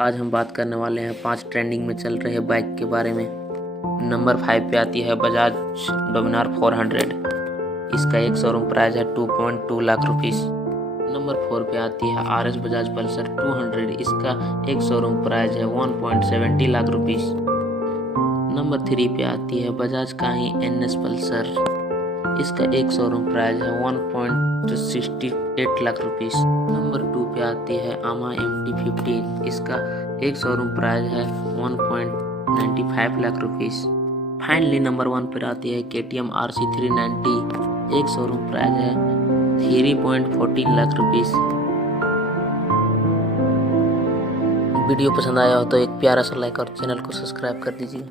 आज हम बात करने वाले हैं 5 ट्रेंडिंग में चल रहे बाइक के बारे में। नंबर 5 पे आती है बजाज डोमिनार 400। इसका एक शोरूम प्राइस है 2.2 लाख रुपीस। नंबर 4 पे आती है RS बजाज पल्सर 200। इसका एक शोरूम प्राइस है 1.70 लाख रुपीस। नंबर 3 पे आती है बजाज काही NS पल्सर। इसका एक शोरूम प्राइस है 1.68 लाख रुपीस। नंबर 2 पे आती है आमा MT-15। इसका एक शोरूम प्राइस है 1.95 लाख रुपीस। फाइनली नंबर 1 पर आती है KTM RC 390। एक शोरूम प्राइस है 3.14 लाख रुपीस। वीडियो पसंद आया हो तो एक प्यारा सा लाइक और चैनल को सब्सक्राइब कर दीजिए।